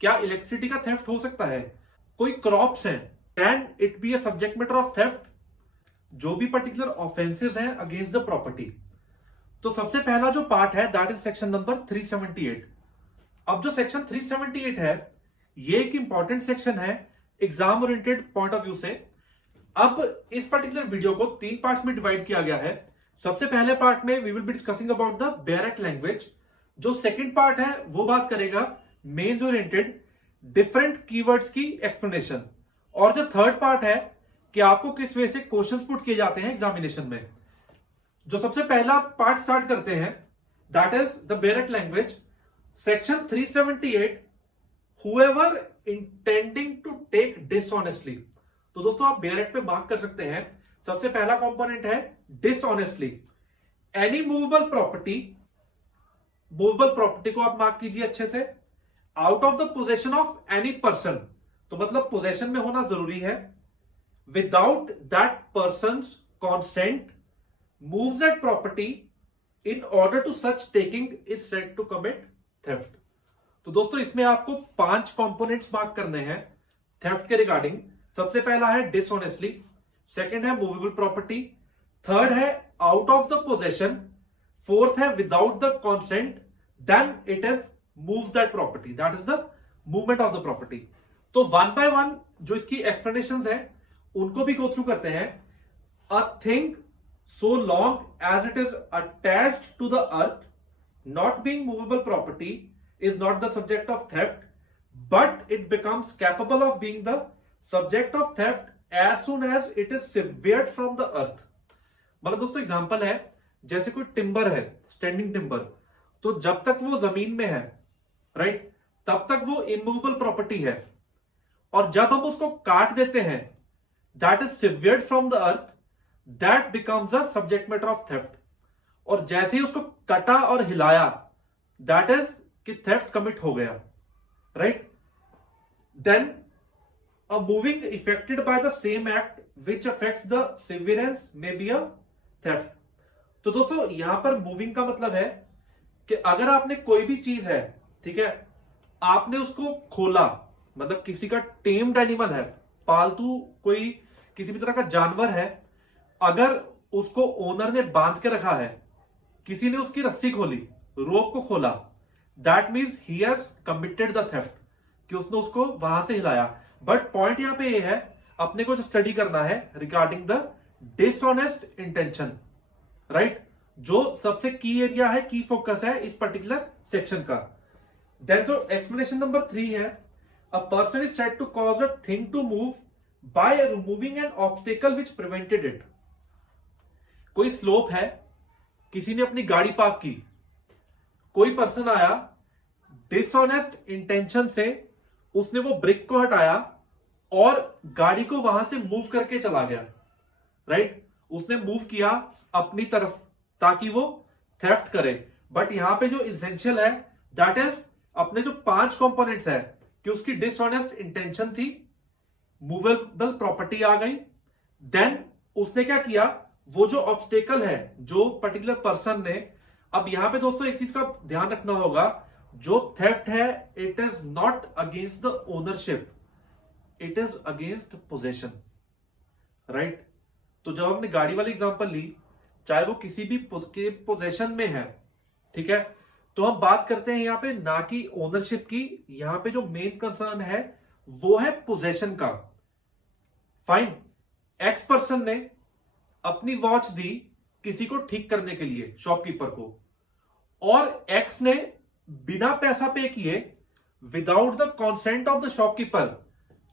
क्या इलेक्ट्रिसिटी का थेफ्ट हो सकता है? कोई क्रॉप्स हैं, can it be a subject matter of theft? जो भी पर्टिकुलर ऑफेंसेस हैं अगेंस्ट द प्रॉपर्टी। तो सबसे पहला जो पार्ट है दैट इज सेक्शन नंबर 378। अब जो सेक्शन 378 है ये एक इंपॉर्टेंट सेक्शन है exam oriented point of view से। अब इस पर्टिकुलर वीडियो को 3 पार्ट्स में डिवाइड किया गया है। सबसे पहले पार्ट में we will be discussing about the bare act language. जो सेकंड पार्ट है वो बात करेगा मेंस ओरिएंटेड डिफरेंट कीवर्ड्स की एक्सप्लेनेशन। और जो थर्ड पार्ट है कि आपको किस वे से क्वेश्चंस पुट किए जाते हैं एग्जामिनेशन में। जो सबसे पहला पार्ट स्टार्ट करते हैं that is the bare act language. Section 378 whoever intending to take dishonestly. तो दोस्तों आप बेयरट पे मार्क कर सकते हैं। सबसे पहला कंपोनेंट है dishonestly. Any movable property, movable property को आप मार्क कीजिए अच्छे से। Out of the possession of any person, तो मतलब पोजेशन में होना जरूरी है। Without that person consent moves that property in order to such taking is said to commit theft। तो दोस्तों इसमें आपको 5 कंपोनेंट्स मार्क करने हैं थेफ्ट के रिगार्डिंग। सबसे पहला है डिसऑनेस्टली, सेकंड है मूवेबल प्रॉपर्टी, थर्ड है out of the possession, fourth है without the consent, then it is moves that property, that is the movement of the property. तो वन बाय वन जो इसकी एक्सप्लेनेशंस हैं उनको भी गो थ्रू करते हैं। A thing so long as it is attached to the earth, not being movable property, is not the subject of theft, but it becomes capable of being the subject of theft as soon as it is severed from the earth। मतलब दोस्तों example है जैसे कोई timber है, standing timber, तो जब तक वो जमीन में है राइट तब तक वो इमूवेबल प्रॉपर्टी है, और जब हम उसको काट देते हैं that is severed from the earth, that becomes a subject matter of theft. और जैसे ही उसको कटा और हिलाया दैट इज कि थेफ्ट कमिट हो गया right. Then a moving effected by the same act which affects the severance may be a theft. तो दोस्तों यहां पर मूविंग का मतलब है कि अगर आपने कोई भी चीज है, ठीक है, आपने उसको खोला, मतलब किसी का टेम्ड एनिमल है, पालतू कोई किसी भी तरह का जानवर है, अगर उसको ओनर ने बांध के रखा है, किसी ने उसकी रस्सी खोली, रोप को खोला, that means he has committed the theft, कि उसने उसको वहां से हिलाया। बट पॉइंट यहां पे ये है अपने को जो स्टडी करना है regarding the dishonest intention right, जो सबसे की एरिया है, की फोकस है इस पर्टिकुलर सेक्शन का। देन जो एक्सप्लेनेशन नंबर 3 है, a person is said to cause a thing to move by removing an obstacle which prevented it. कोई slope है, किसी ने अपनी गाड़ी पार्क की, कोई पर्सन आया डिसऑनेस्ट इंटेंशन से, उसने वो ब्रिक को हटाया और गाड़ी को वहां से मूव करके चला गया राइट। उसने मूव किया अपनी तरफ ताकि वो थेफ्ट करे। बट यहां पे जो इसेंशियल है दैट इज अपने जो 5 कंपोनेंट्स है कि उसकी डिसऑनेस्ट इंटेंशन थी, मूवेबल प्रॉपर्टी आ गई, देन उसने क्या किया, वो जो ऑब्स्टेकल है जो पर्टिकुलर पर्सन ने। अब यहां पे दोस्तों एक चीज का ध्यान रखना होगा, जो थेफ्ट है it is not against the ownership, it is against possession right. तो जब हमने गाड़ी वाली एग्जांपल ली, चाहे वो किसी भी के पोजेशन में है, ठीक है, तो हम बात करते हैं यहां पे ना कि ओनरशिप की। यहां पे जो मेन कंसर्न है वो है पोजेशन का। फाइन, एक्स पर्सन ने अपनी वॉच दी किसी को ठीक करने के लिए, शॉपकीपर को, और एक्स ने बिना पैसा पे किए, without the consent of the shopkeeper,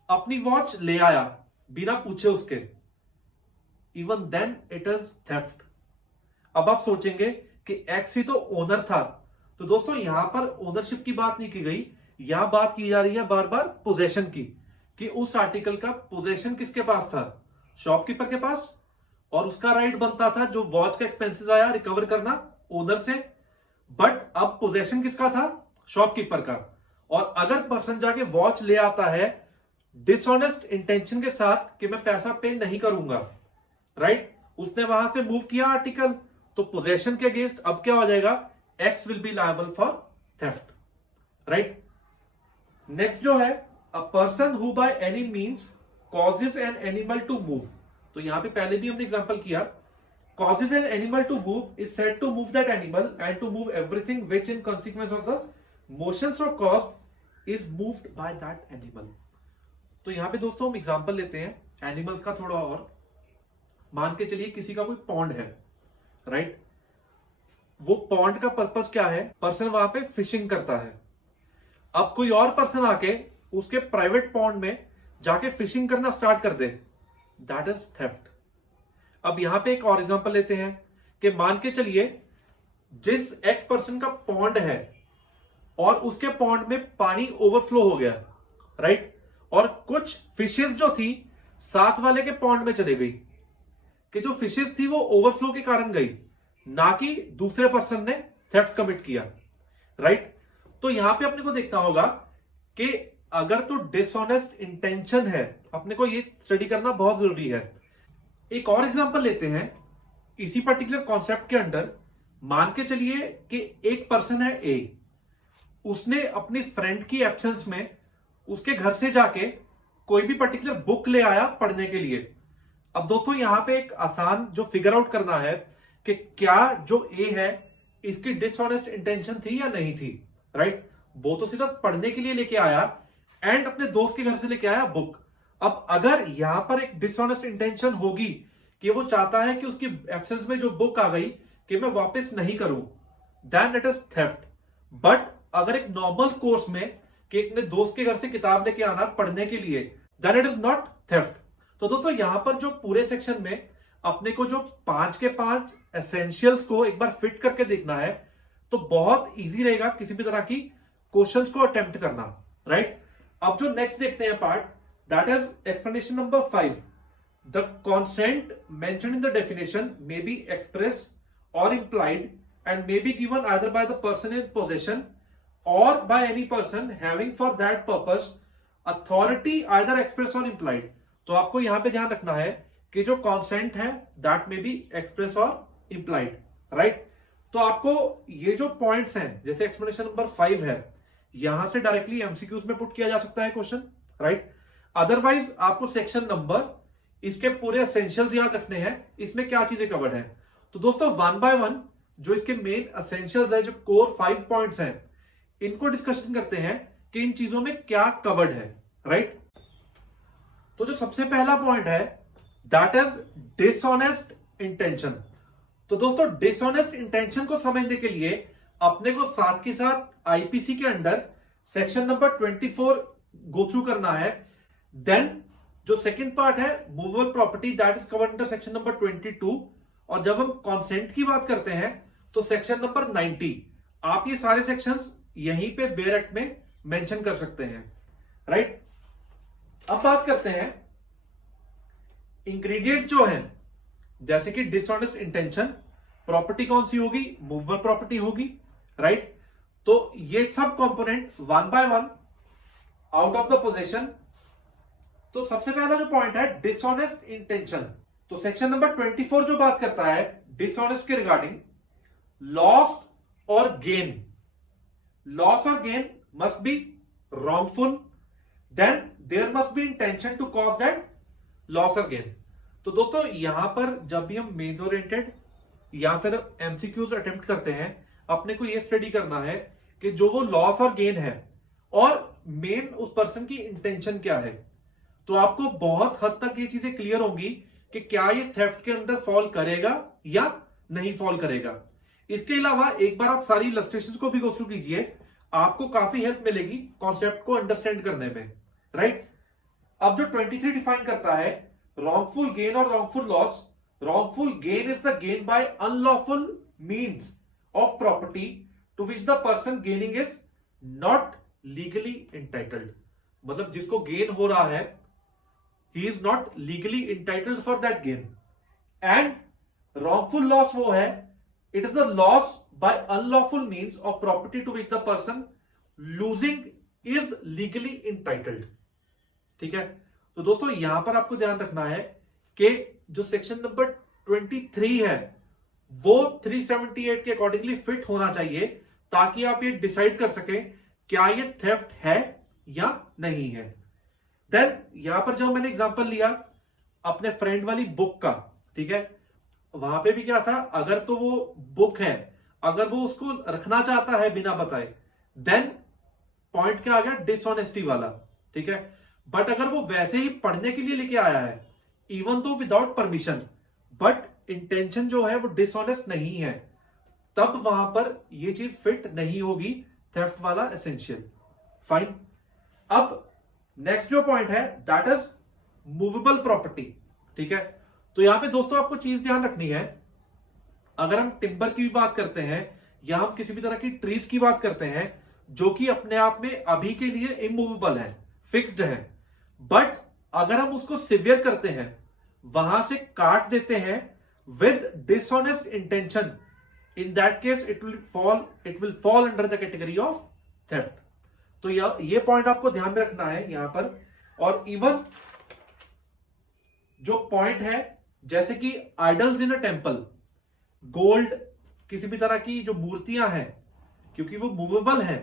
अपनी वॉच ले आया बिना पूछे उसके, even then it is theft. अब आप सोचेंगे कि एक्स ही तो ओनर था। तो दोस्तों यहां पर ओनरशिप की बात नहीं की गई, यहां बात की जा रही है बार बार पोजेशन की, कि उस आर्टिकल का पोजेशन किसके पास था, शॉपकीपर के पास, और उसका राइट बनता था जो वॉच का एक्सपेंसेस आया रिकवर करना ओनर से। बट अब पोजेशन किसका था, शॉपकीपर का। और अगर पर्सन जाके वॉच ले आता है डिसऑनेस्ट इंटेंशन के साथ कि मैं पैसा पे नहीं करूंगा राइट, उसने वहां से मूव किया आर्टिकल, तो पोजेशन के अगेंस्ट अब क्या हो जाएगा, X will be liable for theft right. Next जो है a person who by any means causes an animal to move, तो यहां पे पहले भी हमने एग्जांपल किया, causes an animal to move is said to move that animal and to move everything which in consequence of the motions or caused is moved by that animal। तो यहां पे दोस्तों हम एग्जांपल लेते हैं एनिमल्स का थोड़ा और। मान के चलिए किसी का कोई पॉन्ड है, राइट, वो पॉन्ड का पर्पस क्या है, पर्सन वहां पे फिशिंग करता है। अब कोई और पर्सन आके उसके प्राइवेट पॉन्ड में जाके फिशिंग करना स्टार्ट कर दे, दैट इज थेफ्ट। अब यहां पे एक और एग्जांपल लेते हैं कि मान के चलिए जिस एक्स पर्सन का पॉन्ड है और उसके पॉन्ड में पानी ओवरफ्लो हो गया, राइट, और कुछ फिशेस जो थी साथ वाले के पॉन्ड में चले गई, कि जो फिशेस थी वो ओवरफ्लो के कारण गई, ना कि दूसरे पर्सन ने थेफ्ट कमिट किया, राइट। तो यहां पे अपने को देखना होगा कि अगर तो डिसऑनेस्ट इंटेंशन है, अपने को ये स्टडी करना बहुत जरूरी है। एक और एग्जांपल लेते हैं इसी पर्टिकुलर कॉन्सेप्ट के अंडर। मान के चलिए कि एक पर्सन है ए, उसने अपनी फ्रेंड की एब्सेंस में उसके घर से जाके कोई भी पर्टिकुलर बुक ले आया पढ़ने के लिए। अब दोस्तों यहां पे एक आसान जो फिगर आउट करना है कि क्या जो ए है इसकी डिसऑनेस्ट इंटेंशन थी या नहीं थी, राइट। वो तो सिर्फ पढ़ने के लिए लेके आया एंड अपने दोस्त के घर से लेके आया बुक। अब अगर यहां पर एक डिसऑनेस्ट इंटेंशन होगी कि वो चाहता है कि उसकी एब्सेंस में जो बुक आ गई कि मैं वापस नहीं करूं, then it is theft. But अगर एक नॉर्मल कोर्स में कि अपने दोस्त के घर से किताब लेके आना पढ़ने के लिए, then it is not theft. तो दोस्तों यहां पर जो पूरे सेक्शन में अपने को जो 5 के 5 एसेंशियल्स को एक बार फिट करके देखना है, तो बहुत इजी रहेगा किसी भी तरह की क्वेश्चंस को अटेम्प्ट करना, राइट। अब जो नेक्स्ट देखते हैं part, that is explanation number 5. The consent mentioned in the definition may be express or implied and may be given either by the person in possession or by any person having for that purpose authority either express or implied। तो आपको यहां पे ध्यान रखना है कि जो consent है that may be express or implied, right। तो आपको ये जो पॉइंट्स हैं जैसे explanation number 5 है, यहां से डायरेक्टली एमसीक्यूज में पुट किया जा सकता है क्वेश्चन, राइट। अदरवाइज आपको सेक्शन नंबर इसके पूरे एसेंशियल्स याद रखने हैं, इसमें क्या चीजें कवर्ड है। तो दोस्तों 1 बाय 1 जो इसके मेन एसेंशियल्स है, जो कोर 5 पॉइंट्स हैं, इनको डिस्कशन करते हैं कि इन चीजों में क्या कवर्ड है, राइट। तो जो सबसे पहला पॉइंट है दैट इज डिसऑनेस्ट इंटेंशन। तो दोस्तों डिसऑनेस्ट इंटेंशन को समझने के लिए अपने को साथ के साथ आईपीसी के under section number 24 go through करना है। देन जो सेकंड पार्ट है movable property, that is covered under section number 22। और जब हम कॉन्सेंट की बात करते हैं तो सेक्शन नंबर 90। आप ये सारे सेक्शंस यहीं पे बेयर एक्ट में मेंशन कर सकते हैं, राइट। अब बात करते हैं इंग्रेडिएंट्स जो हैं, जैसे कि डिसऑनेस्ट इंटेंशन, प्रॉपर्टी कौन सी होगी, मूवेबल प्रॉपर्टी होगी, राइट। तो ये सब component 1 by 1 out of the position. तो सबसे पहला जो पॉइंट है डिसऑनेस्ट इंटेंशन, तो सेक्शन नंबर 24 जो बात करता है डिसऑनेस्ट के रिगार्डिंग, लॉस और गेन, लॉस और gain must be wrongful, then there must be intention to cause that loss or gain। तो दोस्तों यहां पर जब भी हम मेंस ओरिएंटेड या फिर एमसीक्यूज अटेम्प्ट करते हैं, अपने को यह स्टडी करना है कि जो वो लॉस और गेन है और मेन उस पर्सन की इंटेंशन क्या है। तो आपको बहुत हद तक ये चीजें क्लियर होंगी कि क्या ये थेफ्ट के अंदर फॉल करेगा या नहीं फॉल करेगा। इसके अलावा एक बार आप सारी इलस्ट्रेशंस को भी गो थ्रू कीजिए, आपको काफी हेल्प मिलेगी कॉन्सेप्ट को अंडरस्टैंड करने में, राइट। अब जो 23 डिफाइन करता है wrongful gain और wrongful loss, wrongful gain is the gain by unlawful means of property to which the person gaining is not legally entitled। मतलब जिसको गेन हो रहा है he is not legally entitled for that gain। and wrongful loss वो है it is the loss by unlawful means of property to which the person losing is legally entitled। ठीक है, तो दोस्तों यहां पर आपको ध्यान रखना है कि जो सेक्शन नंबर 23 है वो 378 के अकॉर्डिंगली फिट होना चाहिए, ताकि आप ये डिसाइड कर सकें क्या ये थेफ्ट है या नहीं है। देन यहां पर जब मैंने एग्जांपल लिया अपने फ्रेंड वाली बुक का, ठीक है, वहां पे भी क्या था, अगर तो वो बुक है, अगर वो उसको रखना चाहता है बिना बताए, देन पॉइंट क्या आ गया, डिसऑनेस्टी वाला, ठीक है। बट अगर वो वैसे ही पढ़ने के लिए लेके आया है, इवन तो विदाउट परमिशन, बट इंटेंशन जो है वो डिसऑनेस्ट नहीं है, तब वहां पर ये चीज फिट नहीं होगी, थेफ्ट वाला एसेंशियल। फाइन। अब नेक्स्ट जो पॉइंट है दैट इज मूवेबल प्रॉपर्टी, ठीक है। तो यहां पे दोस्तों आपको चीज ध्यान रखनी है, अगर हम टिम्बर की भी बात करते हैं या हम किसी भी तरह की ट्रीज की बात करते हैं जो कि अपने आप में अभी के लिए इमूवेबल है, फिक्स्ड है, बट अगर हम उसको सिवियर करते हैं, वहां से काट देते हैं with dishonest intention, in that case it will fall under the category of theft. तो ये पॉइंट आपको ध्यान में रखना है यहां पर। और इवन जो पॉइंट है जैसे कि idols in a temple, gold किसी भी तरह की जो मूर्तियां हैं, क्योंकि वो मूवेबल है,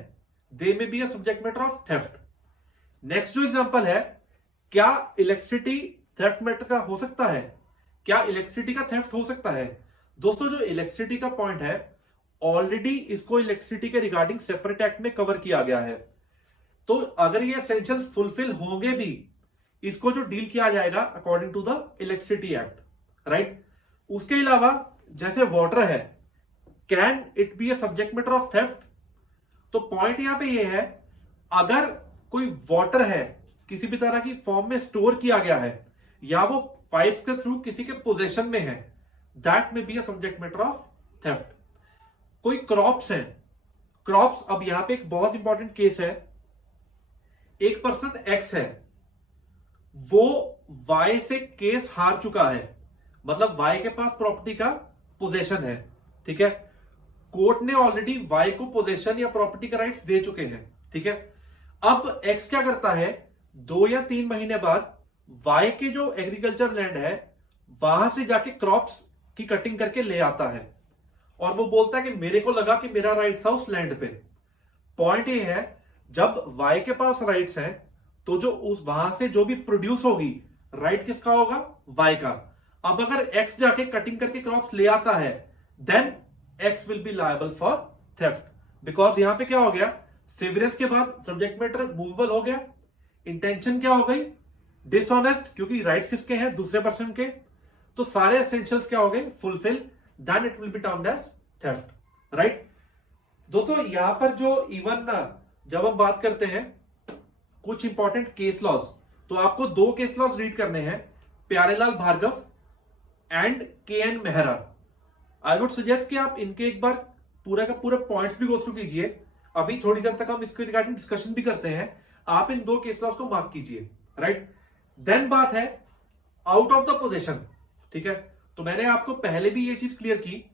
दे में B a subject matter of theft. Next जो एग्जांपल है, क्या इलेक्ट्रिसिटी थेफ्ट मैटर का हो सकता है, क्या इलेक्ट्रिसिटी का थेफ्ट हो सकता है? दोस्तों जो इलेक्ट्रिसिटी का पॉइंट है, ऑलरेडी इसको इलेक्ट्रिसिटी के रिगार्डिंग सेपरेट एक्ट में कवर किया गया है। तो अगर ये एसेंशियल्स फुलफिल होंगे भी, इसको जो डील किया जाएगा according to the electricity act, right. उसके अलावा जैसे वाटर है, can it be a subject matter of theft? तो पॉइंट यहां पे ये है, अगर कोई वाटर है किसी भी तरह की फॉर्म में स्टोर किया गया है या वो पाइप्स के थ्रू किसी के पोजेशन में है, दैट में B a subject matter of theft. कोई क्रॉप्स है, क्रॉप्स, अब यहां पे एक बहुत इंपॉर्टेंट केस है, एक पर्सन एक्स है, वो वाई से केस हार चुका है, मतलब वाई के पास प्रॉपर्टी का पोजेशन है, ठीक है। कोर्ट ने ऑलरेडी वाई को पोजेशन या प्रॉपर्टी का राइट्स दे चुके हैं, ठीक है। अब एक्स क्या करता है, 2 या 3 महीने बाद वाई के जो एग्रीकल्चर लैंड है वहां से जाके क्रॉप्स की कटिंग करके ले आता है, और वो बोलता है कि मेरे को लगा कि मेरा राइट था उस लैंड पे। पॉइंट ये है, जब वाई के पास राइट्स हैं, तो जो उस वहां से जो भी प्रोड्यूस होगी, राइट किसका होगा, वाई का। अब अगर एक्स जाके कटिंग करके क्रॉप्स ले आता है, then X will be liable for theft, because यहां पे क्या हो गया, सिवियरेंस के बाद सब्जेक्ट मैटर मूवेबल हो गया, इंटेंशन क्या हो गई, डिसऑनेस्ट, क्योंकि राइट्स किसके हैं, दूसरे पर्सन के, तो सारे एसेंशियल्स क्या हो गए, fulfil, then it will be termed as theft, right. दोस्तों यहां पर जो इवन जब हम बात करते हैं कुछ इंपॉर्टेंट केस लॉज, तो आपको 2 केस लॉज रीड करने हैं, Pyarelal Bhargava and K N. Mehra. I would suggest कि आप इनके एक बार पूरा का पूरा पॉइंट्स भी गो थ्रू कीजिए। अभी थोड़ी देर तक हम इसके रिगार्डिंग डिस्कशन भी करते हैं, आप इन 2 केस लॉज को मार्क कीजिए, राइट। देन बात है आउट ऑफ द पोजेशन, ठीक है। तो मैंने आपको पहले भी ये चीज क्लियर की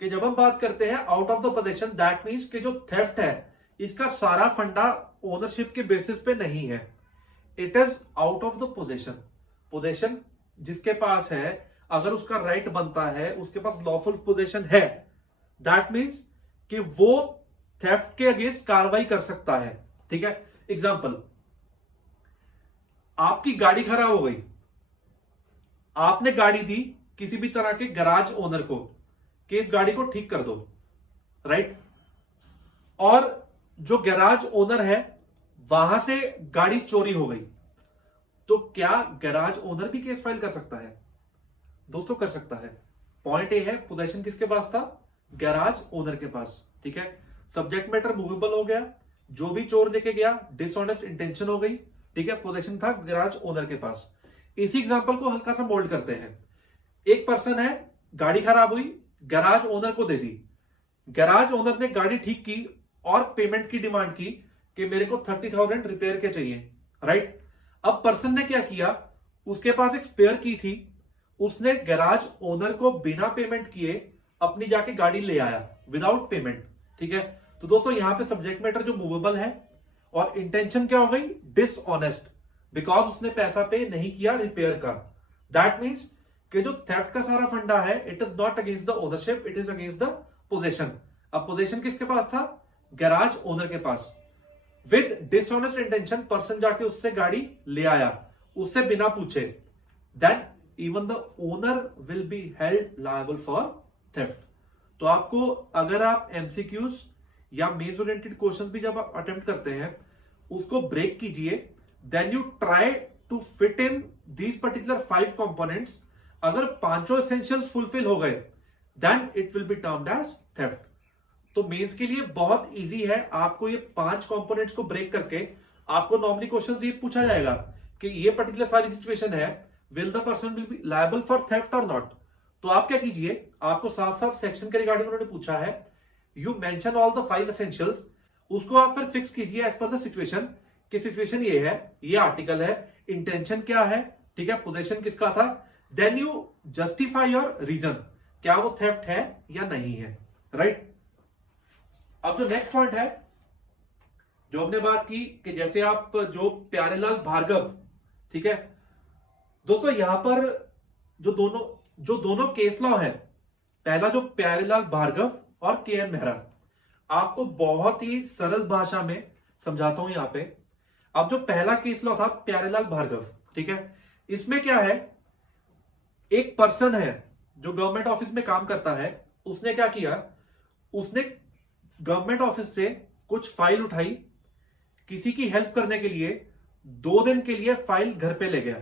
कि जब हम बात करते हैं out of the possession, that means कि जो थेफ्ट है इसका सारा फंडा ओनरशिप के बेसिस पे नहीं है, it is out of the possession. Possession जिसके पास है, अगर उसका राइट बनता है, उसके पास लॉफुल पोजेशन है, दैट मीन्स कि वो थेफ्ट के अगेंस्ट कार्रवाई कर सकता है, ठीक है। एग्जांपल, आपकी गाड़ी खराब हो गई, आपने गाड़ी दी किसी भी तरह के गैराज ओनर को कि इस गाड़ी को ठीक कर दो, राइट। और जो गैराज ओनर है वहां से गाड़ी चोरी हो गई, तो क्या गैराज ओनर भी केस फाइल कर सकता है? दोस्तों कर सकता है। पॉइंट ए है, पोजेशन किसके पास था, गैराज ओनर के पास, ठीक है। सब्जेक्ट मैटर मूवेबल हो गया, जो भी चोर लेके गया डिसऑनेस्ट इंटेंशन हो गई, ठीक है, पोजेशन था गैराज ओनर के पास। इसी एग्जांपल को हल्का सा मोल्ड करते हैं, एक पर्सन है, गाड़ी खराब हुई, गैराज ओनर को दे दी, गैराज ओनर ने गाड़ी ठीक की और पेमेंट की डिमांड की कि मेरे को 30,000 रिपेयर के चाहिए, राइट। अब पर्सन ने क्या किया, उसके पास एक स्पेयर की थी, उसने गैराज ओनर को बिना पेमेंट किए अपनी जाके गाड़ी ले आया विदाउट पेमेंट, ठीक है। तो दोस्तों यहां पे सब्जेक्ट मैटर जो मूवेबल है और इंटेंशन क्या हो गई, डिसऑनेस्ट, बिकॉज उसने पैसा पे नहीं किया रिपेयर का। दैट मीन्स कि जो थेफ्ट का सारा फंडा है, it is not against the ownership, it is against the possession. अब पोजेशन किसके पास था, गैराज ओनर के पास। विद डिसऑनेस्ट इंटेंशन पर्सन जाके उससे गाड़ी ले आया उससे बिना पूछे, then even the owner will be held liable for theft. तो आपको अगर आप एमसीक्यूज या मेंस ओरिएंटेड क्वेश्चंस भी जब आप अटेम्प्ट करते हैं उसको ब्रेक कीजिए, then you try to fit in these particular 5 components. अगर पांचों एसेंशियल्स फुलफिल हो गए then it will be termed as theft. तो मेंस के लिए बहुत इजी है, आपको ये 5 कंपोनेंट्स को ब्रेक करके आपको नॉर्मली क्वेश्चन ये पूछा जाएगा कि ये पर्टिकुलर सारी सिचुएशन है, will the person will be liable for theft और नॉट। तो आप क्या कीजिए, आपको साथ साथ सेक्शन के रिगार्डिंग उन्होंने पूछा है, you mention all the 5 essentials, उसको आप फिर फिक्स कीजिए एज पर द सिचुएशन कि सिचुएशन ये है, ये आर्टिकल है, इंटेंशन क्या है, ठीक है, पोजीशन किसका था, then you justify your reason, क्या वो थेफ्ट है या नहीं है, राइट। अब जो नेक्स्ट पॉइंट है जो हमने बात की कि जैसे आप जो प्यारेलाल भार्गव, ठीक है दोस्तों, यहां पर जो दोनों केस लॉ है, पहला जो प्यारेलाल भार्गव और के एन मेहरा, आपको बहुत ही सरल भाषा में समझाता हूं यहां पे। अब जो पहला केस लॉ था प्यारेलाल भार्गव, ठीक है, इसमें क्या है, एक पर्सन है जो गवर्नमेंट ऑफिस में काम करता है, उसने क्या किया, उसने गवर्नमेंट ऑफिस से कुछ फाइल उठाई, किसी की हेल्प करने के लिए 2 दिन के लिए फाइल घर पे ले गया,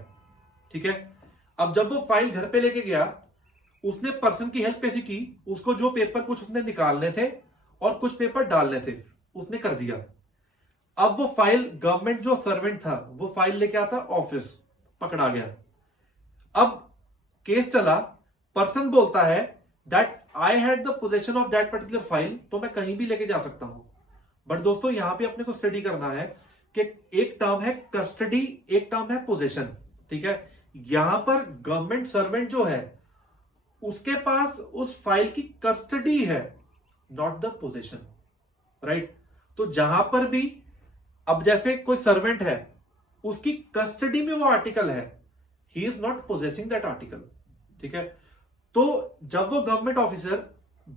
ठीक है। अब जब वो फाइल घर पे लेके गया, उसने पर्सन की हेल्प कैसे की, उसको जो पेपर कुछ उसने निकालने थे और कुछ पेपर डालने थे उसने कर दिया। अब वो फाइल, गवर्नमेंट जो सर्वेंट था वो फाइल लेके आता ऑफिस, पकड़ा गया। अब केस चला, पर्सन बोलता है that I had the possession of that particular file, तो मैं कहीं भी लेके जा सकता हूं। बट दोस्तों यहां पे अपने को स्टडी करना है कि एक टर्म है कस्टडी, एक टर्म है पोजेशन, ठीक है। यहां पर गवर्नमेंट सर्वेंट जो है उसके पास उस फाइल की कस्टडी है, नॉट द पोजेशन, राइट। तो जहां पर भी, अब जैसे कोई सर्वेंट है, उसकी कस्टडी में वो आर्टिकल है, he is not possessing that article, ठीक है। तो जब वो गवर्नमेंट ऑफिसर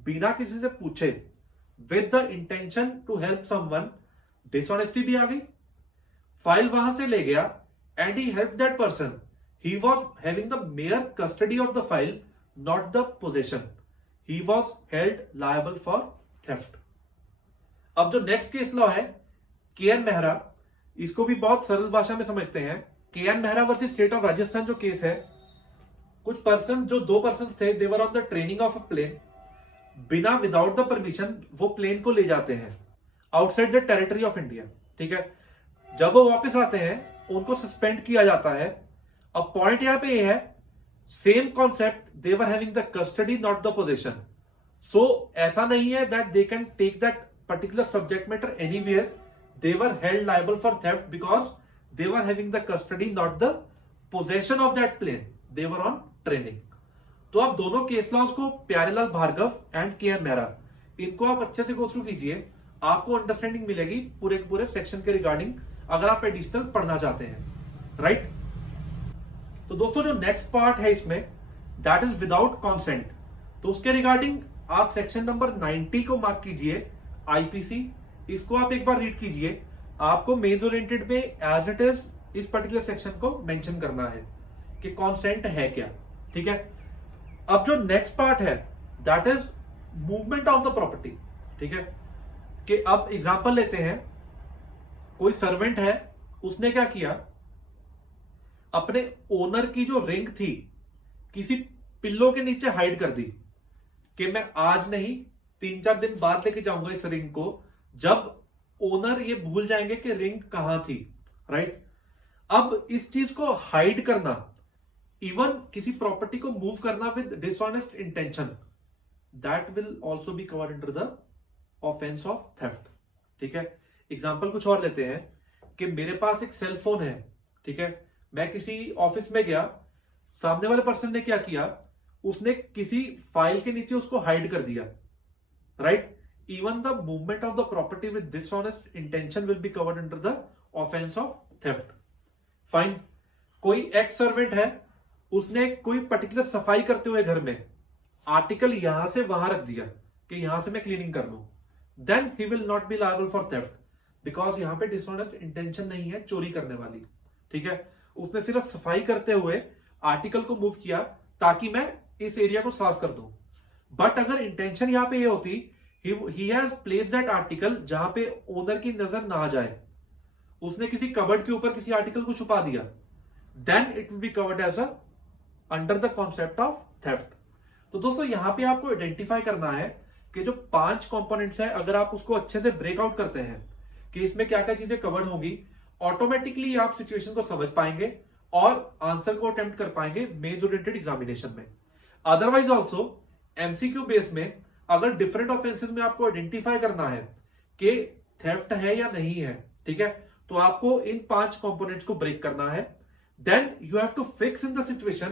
बिना किसी से पूछे with the intention to help someone, dishonesty भी आ गई, फाइल वहां से ले गया and he help that person, he was having the mere custody of the file, not the possession, he was held liable for theft. अब जो next case law है के एन मेहरा, इसको भी बहुत सरल भाषा में समझते हैं। K N Mehra versus state of Rajasthan जो केस है, कुछ पर्सन, जो 2 पर्सन थे, they were on the training of a plane, बिना विदाउट द परमिशन वो प्लेन को ले जाते हैं outside the territory of India, ठीक है। जब वो वापस आते हैं उनको सस्पेंड किया जाता है। अब पॉइंट यहां पे ये है, same concept, they were having the custody not the position. So ऐसा नहीं है that they can take that particular subject matter anywhere, they were held liable for theft because they were having the custody not the possession of that plane, they were on training. तो आप दोनों case laws को, Pyarelal Bhargava and K N Mehra, इनको आप अच्छे से go through कीजिए, आपको अंडरस्टैंडिंग मिलेगी पूरे के पूरे सेक्शन के रिगार्डिंग, अगर आप एडिशनल पढ़ना चाहते हैं, राइट। तो दोस्तों जो नेक्स्ट पार्ट है इसमें, दैट इज विदाउट कॉन्सेंट। तो उसके रिगार्डिंग आप सेक्शन नंबर 90 को मार्क कीजिए, आईपीसी, इसको आप एक बार रीड कीजिए। आपको मेंस ओरिएंटेड में एज इट इज इस पर्टिकुलर सेक्शन को मेंशन करना है कि कॉन्सेंट है क्या, ठीक है। अब जो नेक्स्ट पार्ट है that is movement of the property, ठीक है। कि अब एग्जांपल लेते हैं, कोई सर्वेंट है, उसने क्या किया, अपने ओनर की जो रिंग थी किसी पिल्लो के नीचे हाइड कर दी कि मैं आज नहीं 3-4 दिन बाद लेके जाऊंगा इस रिंग को, जब ओनर ये भूल जाएंगे कि रिंग कहां थी, राइट। अब इस चीज को हाइड करना, इवन किसी प्रॉपर्टी को मूव करना with dishonest intention, that will also be covered under the offence of theft, ठीक है। एग्जाम्पल कुछ और लेते हैं कि मेरे पास एक सेल फोन है, ठीक है, मैं किसी ऑफिस में गया, सामने वाले पर्सन ने क्या किया, उसने किसी फाइल के नीचे उसको हाइड कर दिया, right. Even the movement of the property with dishonest intention will be covered under the offence of theft, fine. कोई एक्स सर्वेंट है, उसने कोई पर्टिकुलर सफाई करते हुए घर में आर्टिकल यहां से वहां रख दिया कि यहां से मैं क्लीनिंग कर लूं, then he will not be liable for theft, because यहां पे डिसऑनेस्ट इंटेंशन नहीं है चोरी करने वाली, ठीक है। उसने सिर्फ सफाई करते हुए आर्टिकल को मूव किया ताकि मैं इस एरिया को साफ कर दूं। बट अगर इंटेंशन यहां पे ये होती, he has placed that article जहां पे ओनर की नजर ना जाए, उसने किसी कबर्ड के ऊपर किसी आर्टिकल को छुपा दिया, then it will be covered as a under the concept of theft. तो दोस्तों यहां पे आपको आइडेंटिफाई करना है कि जो 5 कंपोनेंट्स हैं, अगर आप उसको अच्छे से ब्रेकआउट करते हैं कि इसमें क्या क्या चीजें कवर्ड होंगी, ऑटोमेटिकली आप सिचुएशन को समझ पाएंगे और आंसर को अटेम्प्ट कर पाएंगे मेंस ओरिएंटेड एग्जामिनेशन में। अदरवाइज ऑल्सो एमसीक्यू बेस में अगर डिफरेंट ऑफेंसेस में आपको आइडेंटिफाई करना है कि थेफ्ट है या नहीं है, ठीक है, तो आपको इन 5 कंपोनेंट्स को ब्रेक करना है। Then you have to fix in the situation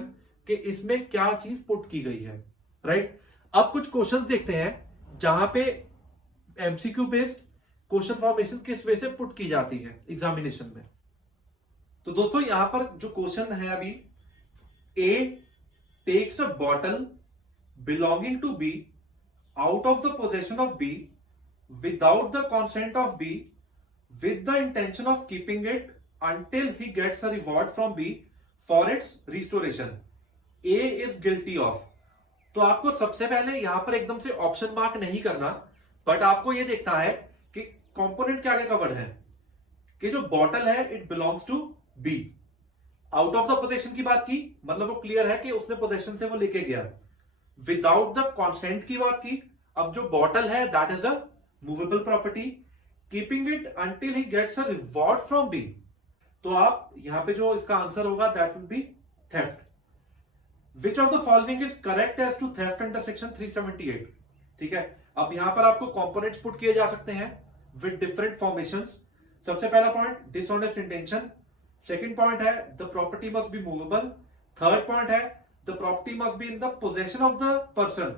कि इसमें क्या चीज पुट की गई है, राइट। अब कुछ क्वेश्चंस देखते हैं जहां पे एमसीक्यू बेस्ड क्वेश्चन फॉर्मेशन किस वे से पुट की जाती है एग्जामिनेशन में। तो दोस्तों यहां पर जो क्वेश्चन है अभी, A takes a bottle belonging to B out of the possession of B without the consent of B with the intention of keeping it until he gets a reward from B for its restoration. A is guilty of. तो आपको सबसे पहले यहां पर एकदम से option mark नहीं करना, बट आपको यह देखना है कि कंपोनेंट क्या क्या कवर्ड है, कि जो बॉटल है it belongs to B. Out of the possession की बात की, मतलब वो क्लियर है कि उसने पोजेशन से वो लेके गया। विदाउट द कॉन्सेंट की बात की, अब जो बॉटल है that is a movable property. Keeping it until he gets a reward from B, तो आप यहां पे जो इसका आंसर होगा that will be theft. Which of the following is correct as to theft under section 378, ठीक है। अब यहां पर आपको कंपोनेंट्स पुट किए जा सकते हैं विद डिफरेंट फॉर्मेशंस। सबसे पहला point dishonest intention, second point है the property must be movable, third point है the property must be in the possession of the person,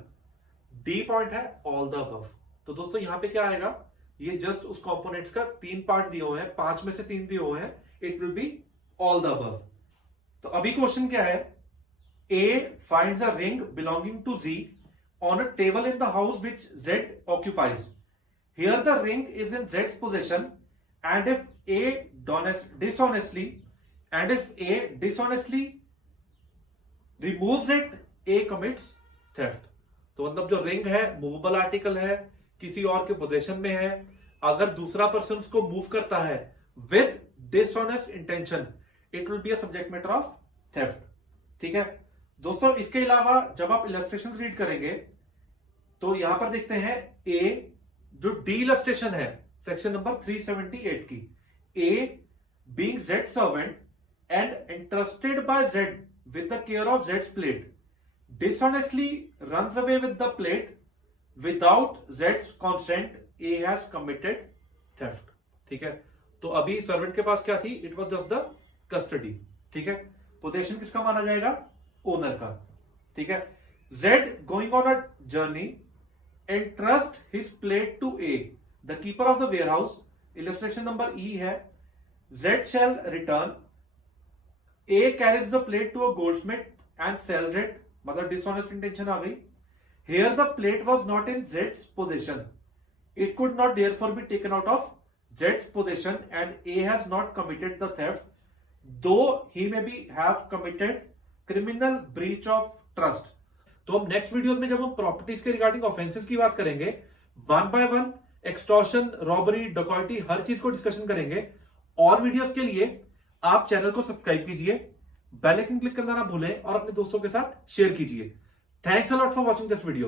D point है ऑल द अबव। तो दोस्तों यहां पे क्या आएगा, ये जस्ट उस कंपोनेंट्स का 3 पार्ट दिए हुए हैं, 5 में से 3 दिए हुए हैं, it will be all the above. तो अभी क्वेश्चन क्या है, A finds a ring belonging to G on a table in the house which Z occupies. Here the ring is in जेड्स possession and if A dishonestly removes it, A commits theft. तो मतलब जो ring है movable article है, किसी और के position में है, अगर दूसरा पर्सन को मूव करता है with dishonest intention, it will B a subject matter of theft, ठीक है दोस्तों। इसके अलावा जब आप इलस्ट्रेशन रीड करेंगे तो यहां पर देखते हैं ए जो डी इलस्ट्रेशन है सेक्शन नंबर 378 की, a being Z servant and interested bye Z with the care of Jades plate dishonestly runs away with the plate without Jades consent, A has committed theft, ठीक है। तो अभी servant के पास क्या थी, it was just the custody, ठीक है। Possession किसका माना जाएगा, ओनर का, ठीक है। Z going on a journey entrust his plate to A the keeper of the warehouse, illustration number E है। Z shall return, A carries the plate to a goldsmith and sells it, मतलब dishonest intention आ गई। Here the plate was not in Z's possession. It could not therefore be taken out of Z's possession and A has not committed the theft, though he may be have committed criminal breach of trust. तो हम next videos में जब हम properties के regarding offences की बात करेंगे, 1 by 1 extortion, robbery, डकॉइटी, हर चीज को डिस्कशन करेंगे। और वीडियोस के लिए आप चैनल को सब्सक्राइब कीजिए, बेल आइकन क्लिक करना ना भूलें और अपने दोस्तों के साथ शेयर कीजिए। Thanks a lot for watching this video.